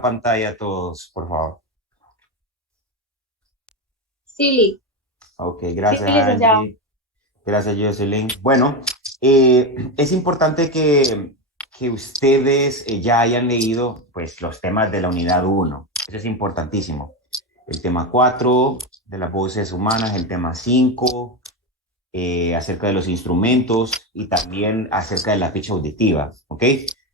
pantalla todos, por favor. Sí, Ok, sí, gracias licenciado. Angie. Gracias Jocelyn. Bueno, es importante que ustedes ya hayan leído pues, los temas de la unidad uno. Eso es importantísimo. El tema 4 de las voces humanas, el tema 5 acerca de los instrumentos y también acerca de la ficha auditiva. ¿Ok?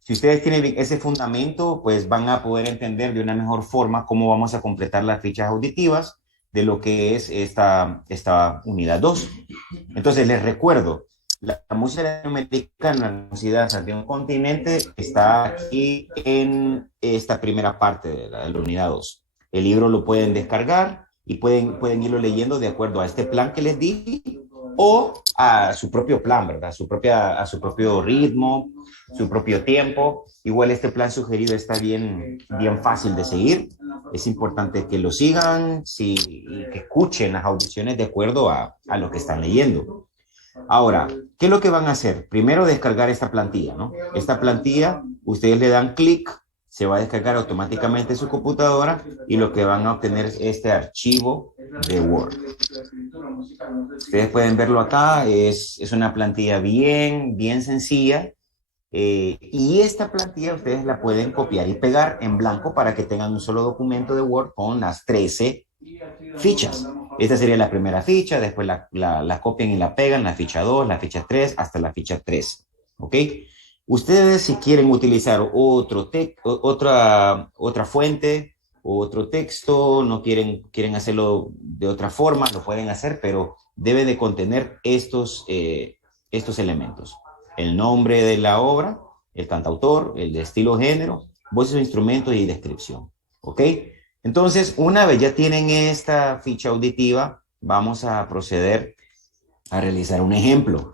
Si ustedes tienen ese fundamento, pues van a poder entender de una mejor forma cómo vamos a completar las fichas auditivas de lo que es esta unidad 2. Entonces, les recuerdo, la música latinoamericana, la música de un continente, está aquí en esta primera parte de la unidad 2. El libro lo pueden descargar y pueden irlo leyendo de acuerdo a este plan que les di o a su propio plan, ¿verdad? A su propio ritmo, su propio tiempo. Igual este plan sugerido está bien fácil de seguir. Es importante que lo sigan y que escuchen las audiciones de acuerdo a lo que están leyendo. Ahora, ¿qué es lo que van a hacer? Primero descargar esta plantilla, ¿no? Esta plantilla, ustedes le dan clic, se va a descargar automáticamente su computadora y lo que van a obtener es este archivo de Word. Ustedes pueden verlo acá, es una plantilla bien sencilla. Y esta plantilla ustedes la pueden copiar y pegar en blanco para que tengan un solo documento de Word con las 13 fichas. Esta sería la primera ficha, después la copian y la pegan, la ficha 2, la ficha 3, hasta la ficha 3. ¿Ok? Ustedes si quieren utilizar otra fuente, otro texto, no quieren hacerlo de otra forma, lo pueden hacer, pero debe de contener estos elementos. El nombre de la obra, el cantautor, el de estilo género, voces, instrumentos y descripción. ¿Ok? Entonces, una vez ya tienen esta ficha auditiva, vamos a proceder a realizar un ejemplo.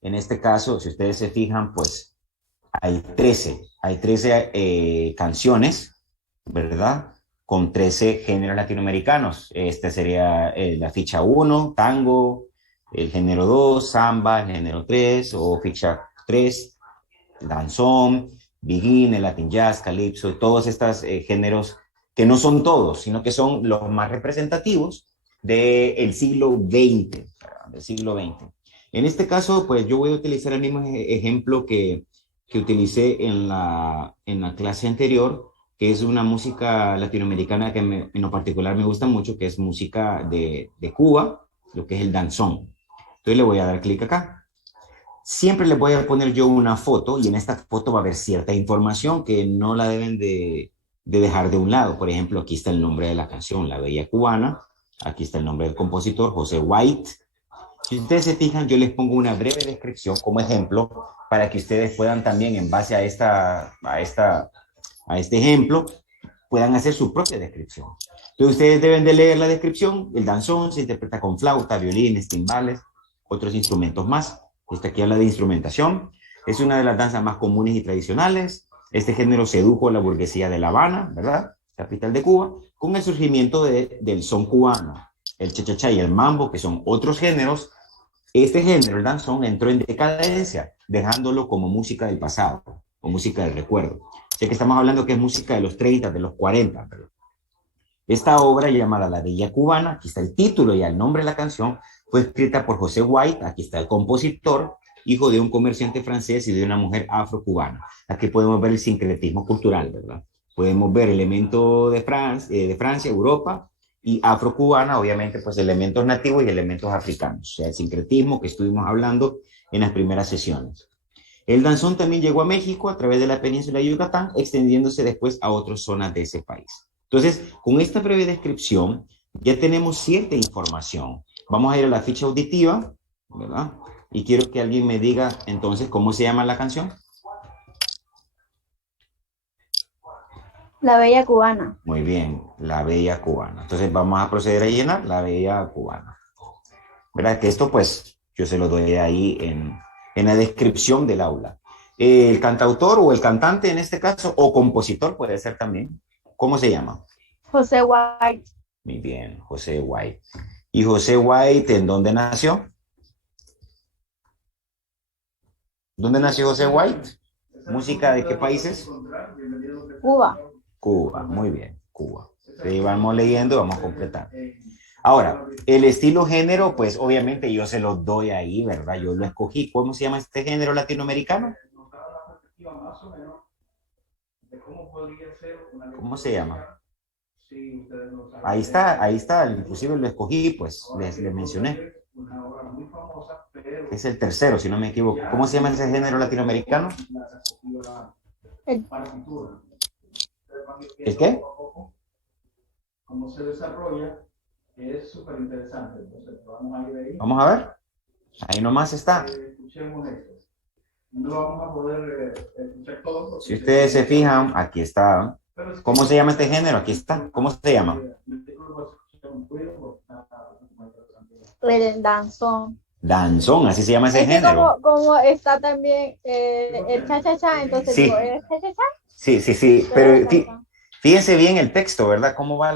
En este caso, si ustedes se fijan, pues hay trece canciones, ¿verdad? Con 13 géneros latinoamericanos. Esta sería la ficha uno, tango, el género 2, samba, el género 3, o ficha 3, danzón, begin, el latin jazz, calypso, todos estos géneros que no son todos, sino que son los más representativos del siglo XX, del siglo XX. En este caso, pues yo voy a utilizar el mismo ejemplo que utilicé en la clase anterior, que es una música latinoamericana que en lo particular me gusta mucho, que es música de Cuba, lo que es el danzón. Entonces le voy a dar clic acá. Siempre les voy a poner yo una foto y en esta foto va a haber cierta información que no la deben de dejar de un lado. Por ejemplo, aquí está el nombre de la canción, La Bella Cubana. Aquí está el nombre del compositor, José White. Si ustedes se fijan, yo les pongo una breve descripción como ejemplo para que ustedes puedan también, en base a este ejemplo, puedan hacer su propia descripción. Entonces, ustedes deben de leer la descripción. El danzón se interpreta con flauta, violines, timbales, otros instrumentos más. Esta aquí habla de instrumentación. Es una de las danzas más comunes y tradicionales. Este género sedujo a la burguesía de La Habana, ¿verdad? Capital de Cuba, con el surgimiento del son cubano, el cha-cha-cha y el mambo, que son otros géneros. Este género, el danzón, entró en decadencia, dejándolo como música del pasado o música del recuerdo. Sé que estamos hablando que es música de los 30, de los 40. Pero esta obra llamada La Bella Cubana, aquí está el título y el nombre de la canción, fue escrita por José White, aquí está el compositor, hijo de un comerciante francés y de una mujer afrocubana. Aquí podemos ver el sincretismo cultural, ¿verdad? Podemos ver elementos de Francia, Europa y afrocubana, obviamente, pues elementos nativos y elementos africanos, o sea, el sincretismo que estuvimos hablando en las primeras sesiones. El danzón también llegó a México a través de la península de Yucatán, extendiéndose después a otras zonas de ese país. Entonces, con esta breve descripción, ya tenemos cierta información. Vamos a ir a la ficha auditiva, ¿verdad? Y quiero que alguien me diga entonces cómo se llama la canción. La Bella Cubana. Muy bien, La Bella Cubana. Entonces vamos a proceder a llenar La Bella Cubana. ¿Verdad? Que esto pues yo se lo doy ahí en la descripción del aula. El cantautor o el cantante en este caso, o compositor puede ser también. ¿Cómo se llama? José White. Muy bien, José White. ¿Y José White en dónde nació? ¿Dónde nació José White? ¿Música de qué países? Cuba. Cuba, muy bien, Cuba. Sí, vamos leyendo, vamos a completar. Ahora, el estilo género, pues obviamente yo se lo doy ahí, ¿verdad? Yo lo escogí. ¿Cómo se llama este género latinoamericano? ¿Cómo se llama? Ahí está, inclusive lo escogí, pues les mencioné. Es el tercero, si no me equivoco. ¿Cómo se llama ese género latinoamericano? El- ¿El qué? Cómo se desarrolla es súper interesante. Entonces, vamos a ir ahí. Vamos a ver. Ahí nomás está. Escuchemos esto. No vamos a poder escuchar todo. Si ustedes se fijan, aquí está. ¿Cómo se llama este género? Aquí está. ¿Cómo se llama? El danzón. Danzón, así se llama ese Es que género. como está también el cha-cha-cha, entonces Sí. digo, ¿el cha-cha-cha? Sí, Pero pero el danzón. fíjense bien el texto, ¿verdad? ¿Cómo va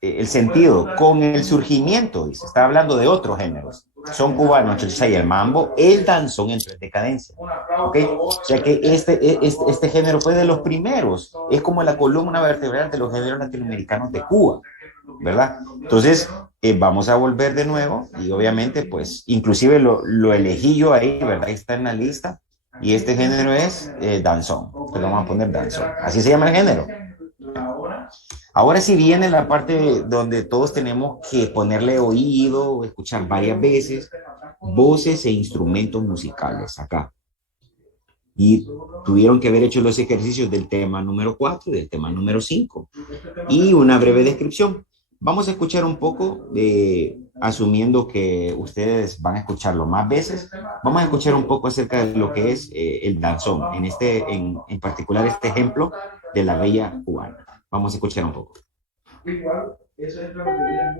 el sentido? Con el surgimiento, dice, está hablando de otros géneros. Son cubanos, cha-cha-cha y el mambo, el danzón entró en decadencia. ¿Ok? O sea que este género fue de los primeros. Es como la columna vertebral de los géneros latinoamericanos de Cuba, ¿verdad? Entonces, vamos a volver de nuevo y obviamente, pues, inclusive lo elegí yo ahí, ¿verdad? Ahí está en la lista. Y este género es danzón. Entonces vamos a poner danzón. Así se llama el género. Ahora sí viene la parte donde todos tenemos que ponerle oído, escuchar varias veces, voces e instrumentos musicales acá. Y tuvieron que haber hecho los ejercicios del tema número 4 y del tema número 5. Y una breve descripción. Vamos a escuchar un poco, asumiendo que ustedes van a escucharlo más veces, vamos a escuchar un poco acerca de lo que es el danzón, en particular este ejemplo de la bella cubana. Vamos a escuchar un poco. Igual, eso es lo que diría.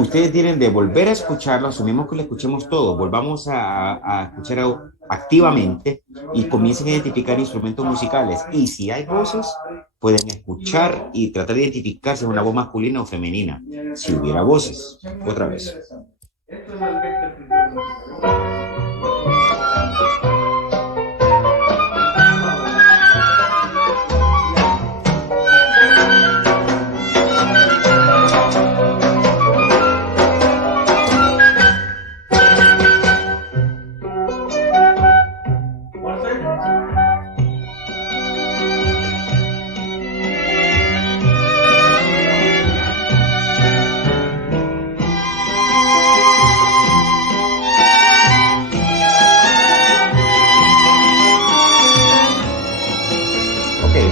Ustedes tienen de volver a escucharlo, asumimos que lo escuchemos todo, volvamos a escuchar activamente y comiencen a identificar instrumentos musicales. Y si hay voces, pueden escuchar y tratar de identificar si es una voz masculina o femenina, si hubiera voces. Otra vez. Esto es el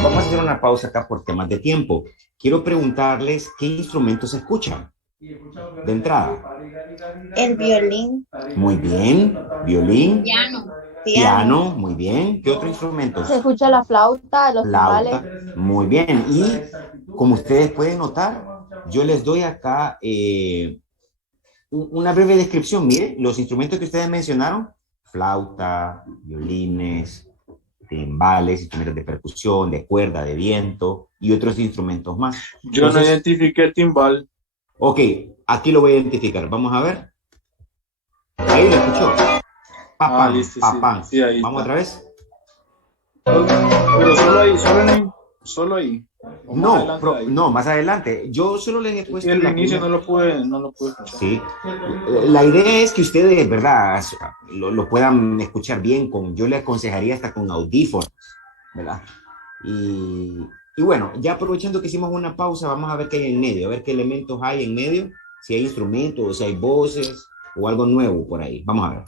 Vamos a hacer una pausa acá por temas de tiempo. Quiero preguntarles qué instrumentos escuchan de entrada. El violín. Muy bien. Violín. Piano. Piano. Muy bien. ¿Qué otro instrumento? Se escucha la flauta, los Flauta. timbales. Muy bien. Y como ustedes pueden notar, yo les doy acá una breve descripción. Miren, los instrumentos que ustedes mencionaron, flauta, violines, timbales, instrumentos de percusión, de cuerda, de viento y otros instrumentos más. Yo no identifiqué el timbal. Ok, aquí lo voy a identificar. Vamos a ver. Ahí lo escuchó. Papán, Listo, papán. Sí, ahí Vamos está. otra vez. Pero solo ahí. No, más adelante. Yo solo les he puesto el la inicio primera. no lo pude escuchar. Sí. La idea es que ustedes, ¿verdad? Lo puedan escuchar bien. Yo les aconsejaría hasta con audífonos, ¿verdad? Y bueno, ya aprovechando que hicimos una pausa, vamos a ver qué hay en medio, a ver qué elementos hay en medio, si hay instrumentos, si hay voces o algo nuevo por ahí. Vamos a ver.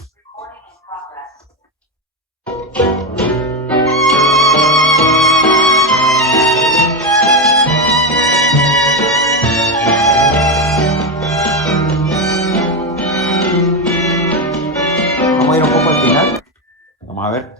Vamos a ir un poco al final. Vamos a ver.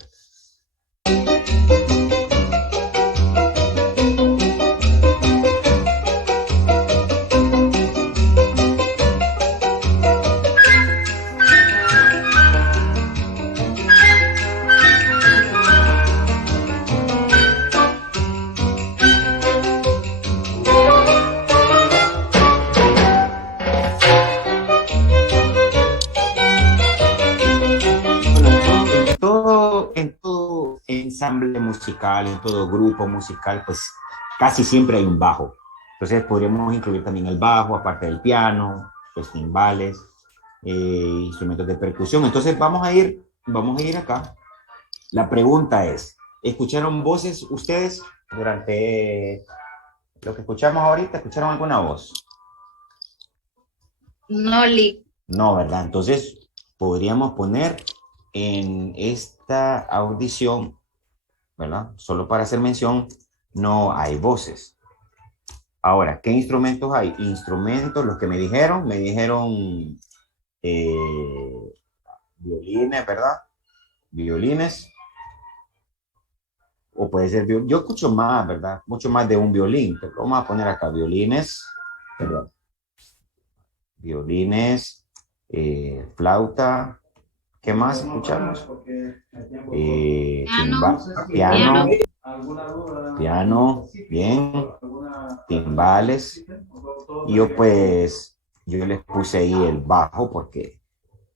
En todo ensamble musical, en todo grupo musical, pues casi siempre hay un bajo. Entonces podríamos incluir también el bajo, aparte del piano, los timbales, instrumentos de percusión. Entonces vamos a ir acá. La pregunta es, ¿escucharon voces ustedes durante lo que escuchamos ahorita? ¿Escucharon alguna voz? No, Lick. No, ¿verdad? Entonces podríamos poner en esta audición, ¿verdad? Solo para hacer mención, no hay voces. Ahora, ¿qué instrumentos hay? Instrumentos, los que me dijeron violines, ¿verdad? Violines. O puede ser, yo escucho más, ¿verdad? Mucho más de un violín. Pero vamos a poner acá violines, perdón. Violines, flauta. ¿Qué más escuchamos? Piano, piano, bien, timbales. Y yo les puse ahí el bajo porque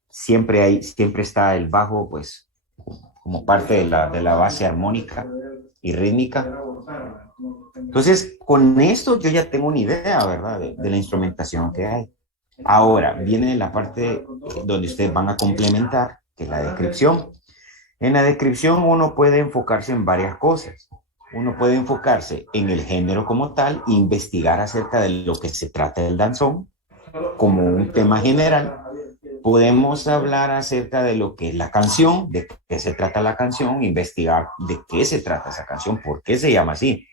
siempre está el bajo, pues, como parte de la base armónica y rítmica. Entonces, con esto yo ya tengo una idea, ¿verdad? De la instrumentación que hay. Ahora viene la parte donde ustedes van a complementar, que es la descripción. En la descripción uno puede enfocarse en varias cosas. Uno puede enfocarse en el género como tal, investigar acerca de lo que se trata del danzón, como un tema general. Podemos hablar acerca de lo que es la canción, de qué se trata la canción, investigar de qué se trata esa canción, por qué se llama así,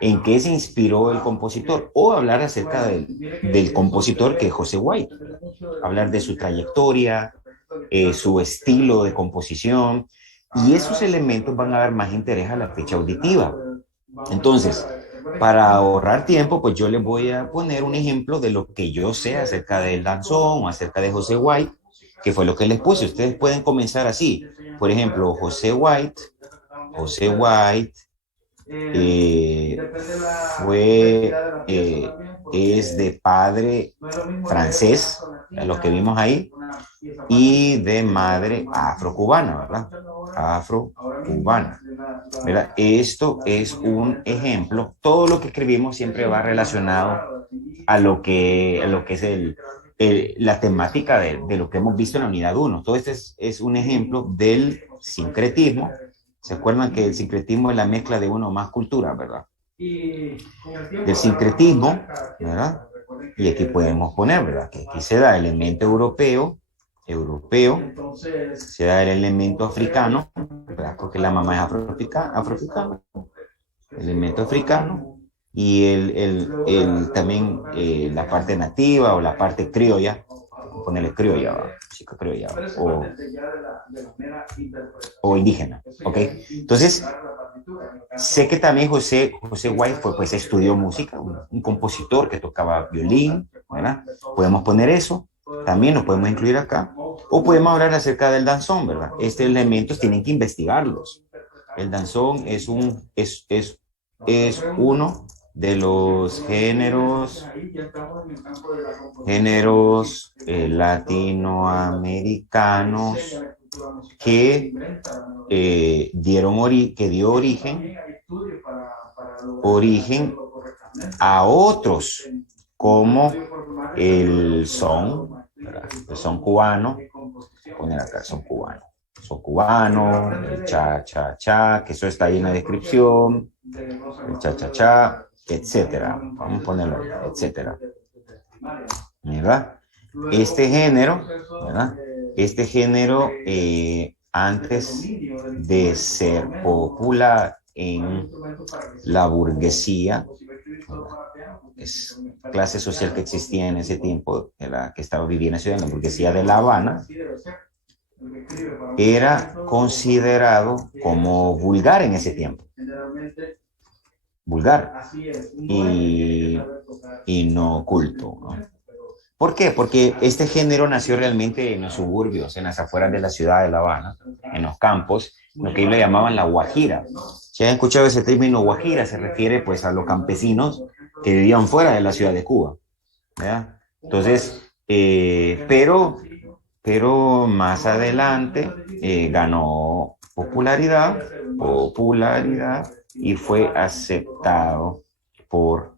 en qué se inspiró el compositor, o hablar acerca del compositor que es José White, hablar de su trayectoria, su estilo de composición, y esos elementos van a dar más interés a la ficha auditiva. Entonces, para ahorrar tiempo, pues yo les voy a poner un ejemplo de lo que yo sé acerca del danzón, acerca de José White, que fue lo que les puse. Ustedes pueden comenzar así. Por ejemplo, José White es de padre francés, lo que vimos ahí, y de madre afrocubana, ¿verdad? Afrocubana, ¿verdad? Esto es un ejemplo. Todo lo que escribimos siempre va relacionado a lo que es la temática de lo que hemos visto en la unidad 1. Todo esto es un ejemplo del sincretismo. ¿Se acuerdan que el sincretismo es la mezcla de una o más culturas, verdad? Del sincretismo, ¿verdad? Y aquí podemos poner, ¿verdad? Que aquí se da el elemento europeo, se da el elemento africano, ¿verdad? Porque la mamá es afroafricana, elemento africano, y también la parte nativa o la parte criolla, ponerle criolla, chica criolla, o indígena, ¿ok? Entonces, sé que también José White pues estudió música, un compositor que tocaba violín, ¿verdad? Podemos poner eso, también lo podemos incluir acá, o podemos hablar acerca del danzón, ¿verdad? Estos elementos tienen que investigarlos. El danzón es uno de los géneros latinoamericanos que dio origen a otros, como el son, ¿verdad? El son cubano, poner acá el son cubano, son cubanos, el cha-cha-cha, que eso está ahí en la descripción, el cha-cha-cha, etcétera. Vamos a ponerlo, etcétera. ¿Verdad? Este género, ¿verdad? Este género, antes de ser popular en la burguesía, es clase social que existía en ese tiempo, que estaba viviendo en la ciudad, en la burguesía de La Habana, era considerado como vulgar en ese tiempo. Vulgar y no culto, ¿no? ¿Por qué? Porque este género nació realmente en los suburbios, en las afueras de la ciudad de La Habana, en los campos, lo que ellos le llamaban la guajira. Si han escuchado ese término guajira, se refiere pues a los campesinos que vivían fuera de la ciudad de Cuba, ¿verdad? Entonces, pero más adelante ganó popularidad y fue aceptado por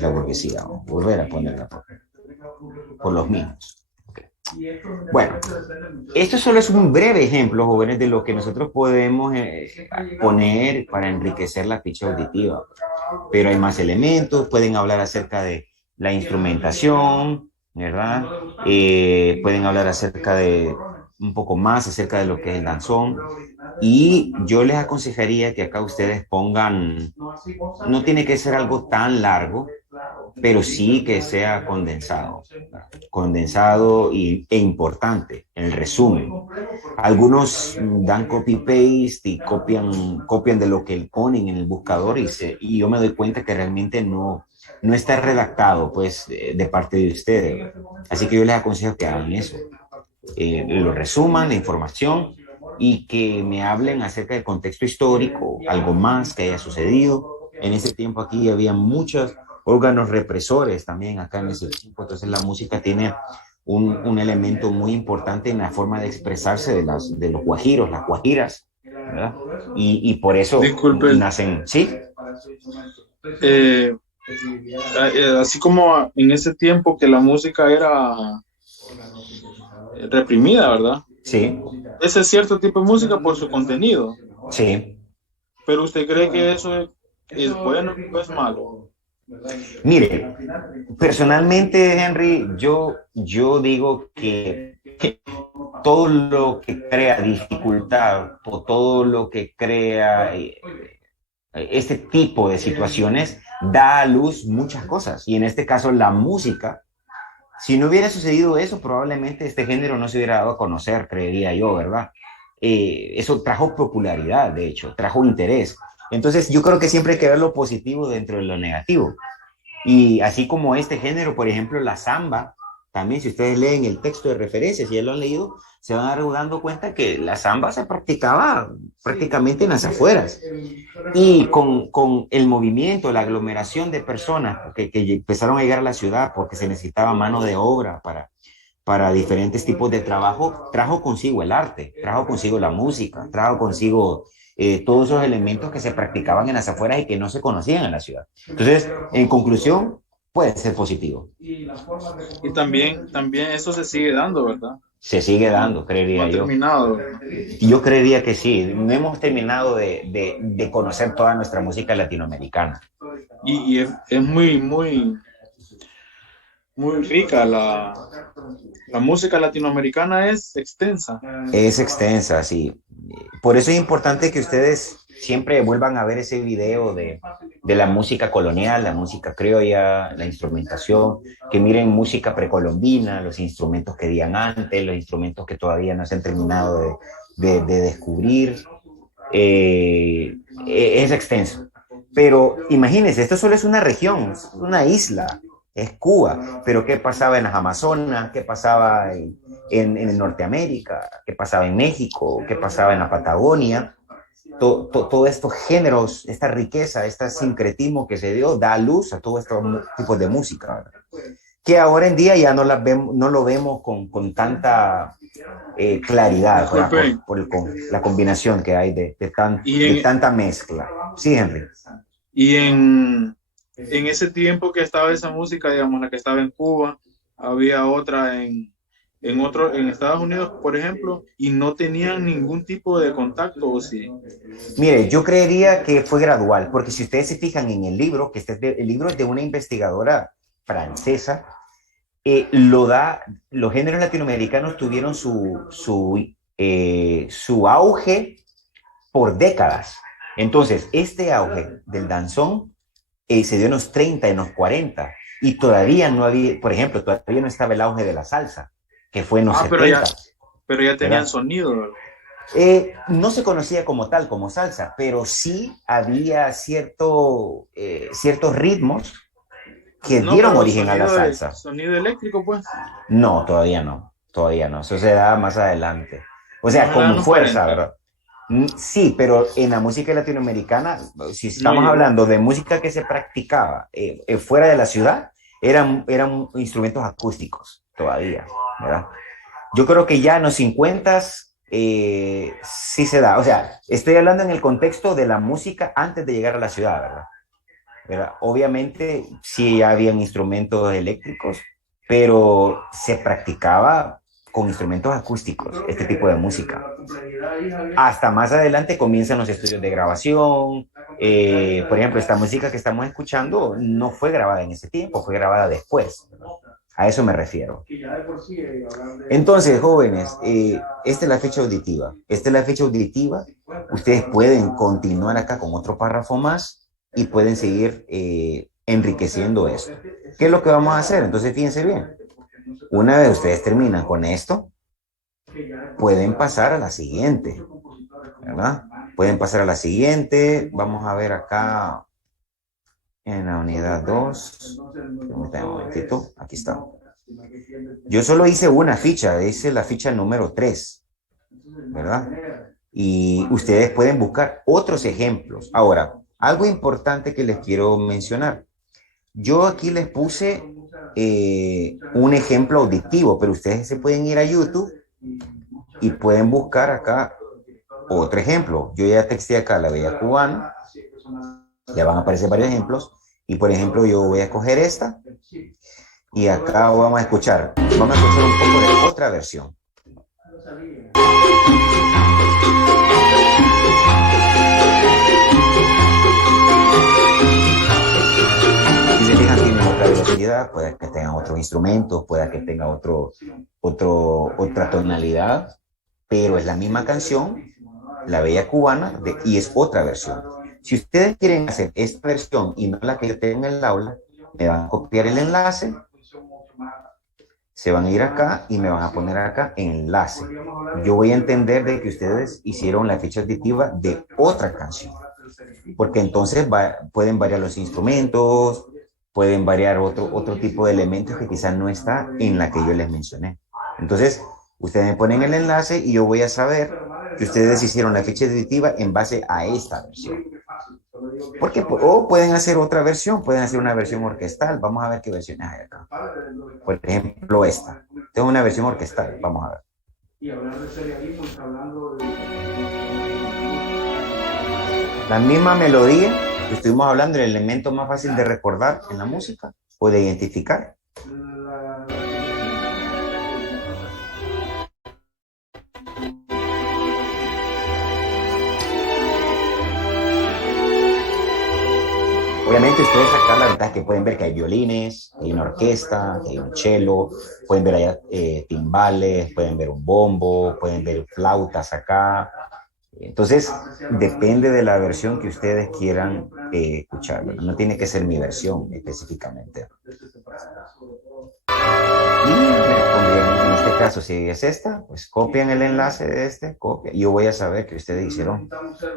la burguesía. Vamos a volver a ponerla por los mismos. Okay. Bueno, esto solo es un breve ejemplo, jóvenes, de lo que nosotros podemos poner para enriquecer la ficha auditiva. Pero hay más elementos, pueden hablar acerca de la instrumentación, ¿verdad? Pueden hablar acerca de un poco más acerca de lo que es el danzón. Y yo les aconsejaría que acá ustedes pongan, no tiene que ser algo tan largo, pero sí que sea condensado e importante, el resumen. Algunos dan copy-paste y copian de lo que ponen en el buscador y yo me doy cuenta que realmente no está redactado pues de parte de ustedes. Así que yo les aconsejo que hagan eso. Lo resuman, la información, y que me hablen acerca del contexto histórico, algo más que haya sucedido. En ese tiempo aquí había muchos órganos represores también acá en ese tiempo, entonces la música tiene un elemento muy importante en la forma de expresarse de los guajiros, las guajiras, ¿verdad? Y por eso Disculpe, nacen, ¿sí? Así como en ese tiempo que la música era reprimida, ¿verdad? Sí, Ese es cierto tipo de música por su contenido. sí. Pero ¿usted cree que eso es bueno o es malo? Mire, personalmente, Henry, yo digo que todo lo que crea dificultad o todo lo que crea este tipo de situaciones da a luz muchas cosas. Y en este caso, la música, si no hubiera sucedido eso, probablemente este género no se hubiera dado a conocer, creería yo, ¿verdad? Eso trajo popularidad, de hecho, trajo interés. Entonces, yo creo que siempre hay que ver lo positivo dentro de lo negativo. Y así como este género, por ejemplo, la samba, también si ustedes leen el texto de referencia, si ya lo han leído, se van a dando cuenta que la samba se practicaba prácticamente en las afueras. Y con el movimiento, la aglomeración de personas que empezaron a llegar a la ciudad porque se necesitaba mano de obra para diferentes tipos de trabajo, trajo consigo el arte, trajo consigo la música, trajo consigo todos esos elementos que se practicaban en las afueras y que no se conocían en la ciudad. Entonces, en conclusión, puede ser positivo. Y también eso se sigue dando, ¿verdad? Se sigue dando, No creería ha yo. terminado. Yo creería que sí. No hemos terminado de conocer toda nuestra música latinoamericana. Y es muy rica. La música latinoamericana es extensa. Es extensa, sí. Por eso es importante que ustedes siempre vuelvan a ver ese video de la música colonial, la música criolla, la instrumentación, que miren música precolombina, los instrumentos que habían antes, los instrumentos que todavía no se han terminado de descubrir. Es extenso. Pero imagínense, esto solo es una región, es una isla, es Cuba, pero ¿qué pasaba en las Amazonas? ¿Qué pasaba en Norteamérica? ¿Qué pasaba en México? ¿Qué pasaba en la Patagonia? Todos estos géneros, esta riqueza, este sincretismo que se dio, da luz a todos estos tipos de música, ¿verdad? Que ahora en día ya no lo vemos con tanta claridad, por la combinación que hay de tanta mezcla. Sí, Henry. Y en ese tiempo que estaba esa música, digamos, la que estaba en Cuba, había otra en en Estados Unidos, por ejemplo, y no tenían ningún tipo de contacto, ¿o sí? Mire, yo creería que fue gradual, porque si ustedes se fijan en el libro, el libro es de una investigadora francesa, los géneros latinoamericanos tuvieron su auge por décadas. Entonces, este auge del danzón se dio en los 30, en los 40, y todavía no había, por ejemplo, todavía no estaba el auge de la salsa, que fue en los 70. Pero ya tenían ¿Verdad? sonido. No se conocía como tal, como salsa, pero sí había ciertos ritmos que No, dieron pero origen a la salsa. sonido eléctrico, pues. No, todavía no. Eso se da más adelante. O sea, Más allá de con los fuerza, 40. ¿verdad? Sí, pero en la música latinoamericana, si No estamos llegó. hablando de música que se practicaba fuera de la ciudad, eran instrumentos acústicos todavía, ¿verdad? Yo creo que ya en los 50 sí se da. O sea, estoy hablando en el contexto de la música antes de llegar a la ciudad, ¿verdad? Obviamente sí habían instrumentos eléctricos, pero se practicaba con instrumentos acústicos, este tipo de música. Hasta más adelante comienzan los estudios de grabación. Por ejemplo, esta música que estamos escuchando no fue grabada en ese tiempo, fue grabada después. A eso me refiero. Entonces, jóvenes, esta es la ficha auditiva. Esta es la ficha auditiva. Ustedes pueden continuar acá con otro párrafo más y pueden seguir enriqueciendo esto. ¿Qué es lo que vamos a hacer? Entonces, fíjense bien. Una vez ustedes terminan con esto, pueden pasar a la siguiente, ¿verdad? Pueden pasar a la siguiente. Vamos a ver acá en la unidad 2. Permítanme un momentito. Aquí está. Yo solo hice una ficha, hice la ficha número 3, ¿verdad? Y ustedes pueden buscar otros ejemplos. Ahora, algo importante que les quiero mencionar. Yo aquí les puse un ejemplo auditivo, pero ustedes se pueden ir a YouTube y pueden buscar acá otro ejemplo. Yo ya texté acá La Bella Cubana, ya van a aparecer varios ejemplos, y por ejemplo yo voy a coger esta, y acá vamos a escuchar un poco de otra versión. Si se fijan, tiene otra velocidad, puede que tengan otros instrumentos, puede que tenga otra tonalidad, pero es la misma canción, La Bella Cubana, y es otra versión. Si ustedes quieren hacer esta versión y no la que yo tengo en el aula, me van a copiar el enlace, se van a ir acá y me van a poner acá enlace. Yo voy a entender de que ustedes hicieron la ficha auditiva de otra canción, porque entonces pueden variar los instrumentos, pueden variar otro tipo de elementos que quizás no está en la que yo les mencioné. Entonces, ustedes me ponen el enlace y yo voy a saber que ustedes hicieron la ficha auditiva en base a esta versión. Porque, o pueden hacer otra versión, pueden hacer una versión orquestal. Vamos a ver qué versiones hay acá. Por ejemplo, esta. Tengo una versión orquestal. Vamos a ver. La misma melodía que estuvimos hablando, el elemento más fácil de recordar en la música o de identificar. Obviamente ustedes acá la ventaja es que pueden ver que hay violines, hay una orquesta, que hay un cello, pueden ver allá timbales, pueden ver un bombo, pueden ver flautas acá. Entonces, depende de la versión que ustedes quieran escuchar, ¿verdad? No tiene que ser mi versión específicamente. Y me pondrían, en este caso, si es esta, pues copian el enlace de este, copia. Yo voy a saber que ustedes hicieron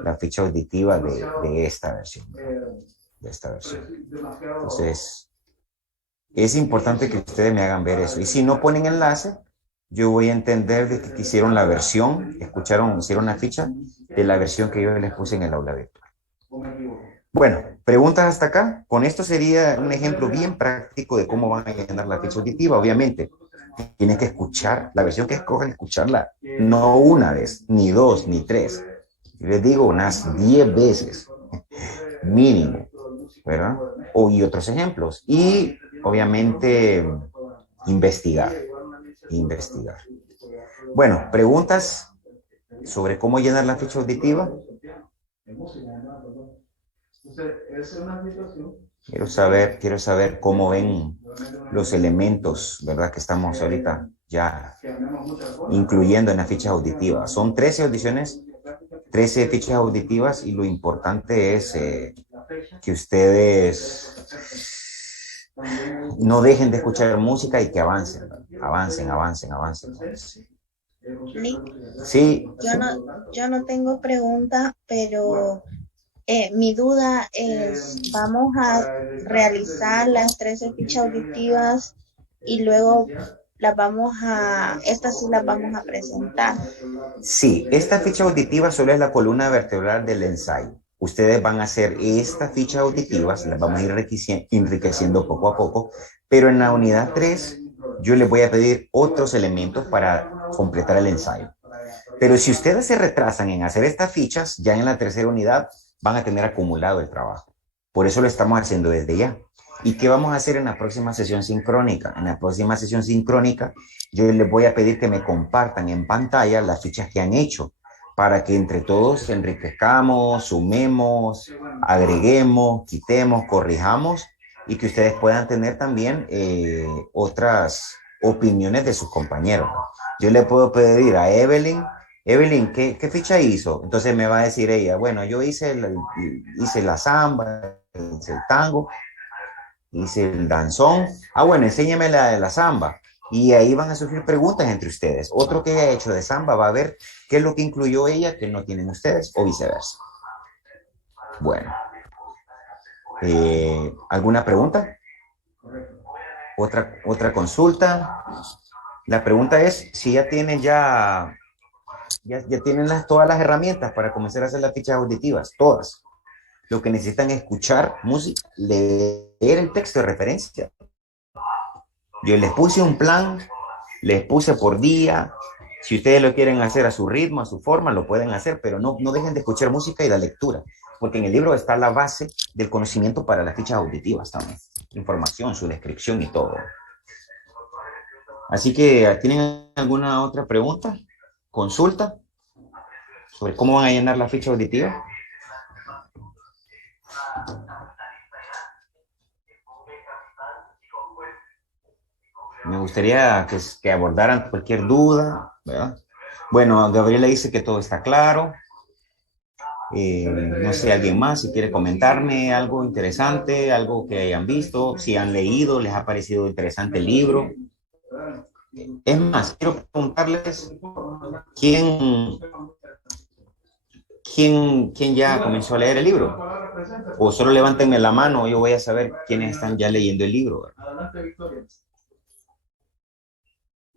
la ficha auditiva de esta versión, ¿verdad? De esta versión. Entonces, es importante que ustedes me hagan ver eso. Y si no ponen enlace, yo voy a entender de que hicieron la versión, hicieron la ficha de la versión que yo les puse en el aula virtual. Bueno, preguntas hasta acá. Con esto sería un ejemplo bien práctico de cómo van a llenar la ficha auditiva. Obviamente, tienen que escuchar, la versión que escojan, escucharla no una vez, ni dos, ni tres. Les digo unas 10 veces, mínimo, ¿verdad? Y otros ejemplos. Y obviamente investigar. investigar. Bueno, preguntas sobre cómo llenar la ficha auditiva. Quiero saber cómo ven los elementos, ¿verdad? Que estamos ahorita ya incluyendo en las fichas auditivas. Son 13 audiciones, 13 fichas auditivas y lo importante es que ustedes no dejen de escuchar música y que avancen, avancen. Lick, Sí, yo no tengo pregunta, pero mi duda es, ¿vamos a realizar las 13 fichas auditivas y luego estas sí las vamos a presentar? sí, esta ficha auditiva solo es la columna vertebral del ensayo. Ustedes van a hacer estas fichas auditivas, las vamos a ir enriqueciendo poco a poco, pero en la unidad 3 yo les voy a pedir otros elementos para completar el ensayo. Pero si ustedes se retrasan en hacer estas fichas, ya en la tercera unidad van a tener acumulado el trabajo. Por eso lo estamos haciendo desde ya. ¿Y qué vamos a hacer en la próxima sesión sincrónica? En la próxima sesión sincrónica yo les voy a pedir que me compartan en pantalla las fichas que han hecho para que entre todos enriquezcamos, sumemos, agreguemos, quitemos, corrijamos y que ustedes puedan tener también otras opiniones de sus compañeros. Yo le puedo pedir a Evelyn, ¿qué ficha hizo? Entonces me va a decir ella, bueno, yo hice la samba, hice el tango, hice el danzón. Ah, bueno, enséñeme la de la samba. Y ahí van a surgir preguntas entre ustedes. Otro que haya hecho de samba va a ver qué es lo que incluyó ella que no tienen ustedes o viceversa. Bueno. ¿Alguna pregunta? Otra consulta. La pregunta es si ya tienen todas las herramientas para comenzar a hacer las fichas auditivas, todas. Lo que necesitan es escuchar música, leer el texto de referencia. Yo les puse un plan, les puse por día. Si ustedes lo quieren hacer a su ritmo, a su forma, lo pueden hacer, pero no dejen de escuchar música y la lectura, porque en el libro está la base del conocimiento para las fichas auditivas también. Información, su descripción y todo. Así que, ¿tienen alguna otra pregunta? ¿Consulta? ¿Sobre cómo van a llenar la ficha auditiva? Me gustaría que abordaran cualquier duda, ¿verdad? Bueno, Gabriela dice que todo está claro. No sé, alguien más, si quiere comentarme algo interesante, algo que hayan visto, si han leído, les ha parecido interesante el libro. Es más, quiero preguntarles quién ya comenzó a leer el libro. O solo levántenme la mano, yo voy a saber quiénes están ya leyendo el libro, ¿verdad?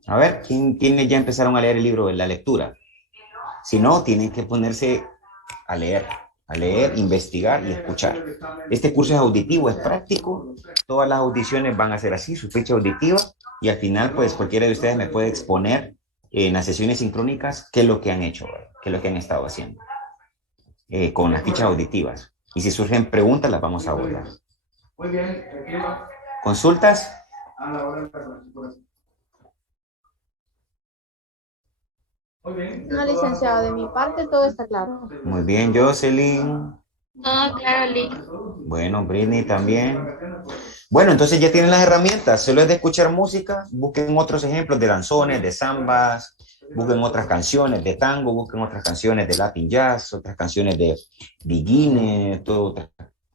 A ver, ¿quiénes ya empezaron a leer el libro de la lectura? Si no, tienen que ponerse a leer, investigar y escuchar. Este curso es auditivo, es práctico. Todas las audiciones van a ser así, su ficha auditiva. Y al final, pues cualquiera de ustedes me puede exponer en las sesiones sincrónicas qué es lo que han hecho, qué es lo que han estado haciendo con las fichas auditivas. Y si surgen preguntas, las vamos a abordar. Muy bien. ¿Consultas? No, licenciado, de mi parte todo está claro. Muy bien, Jocelyn. Todo claro, Lick. Bueno, Britney también. Bueno, entonces ya tienen las herramientas. Solo es de escuchar música. Busquen otros ejemplos de danzones, de zambas. Busquen otras canciones de tango. Busquen otras canciones de Latin Jazz. Otras canciones de beginner.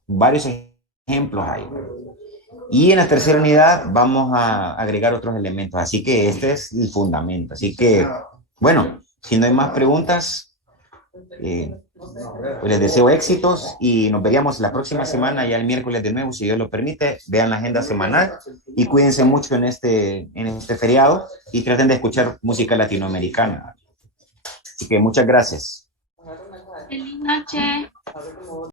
Varios ejemplos hay. Y en la tercera unidad vamos a agregar otros elementos. Así que este es el fundamento. Así que, bueno, si no hay más preguntas, pues les deseo éxitos y nos veríamos la próxima semana, ya el miércoles de nuevo, si Dios lo permite. Vean la agenda semanal y cuídense mucho en este feriado y traten de escuchar música latinoamericana. Así que muchas gracias. Feliz noche.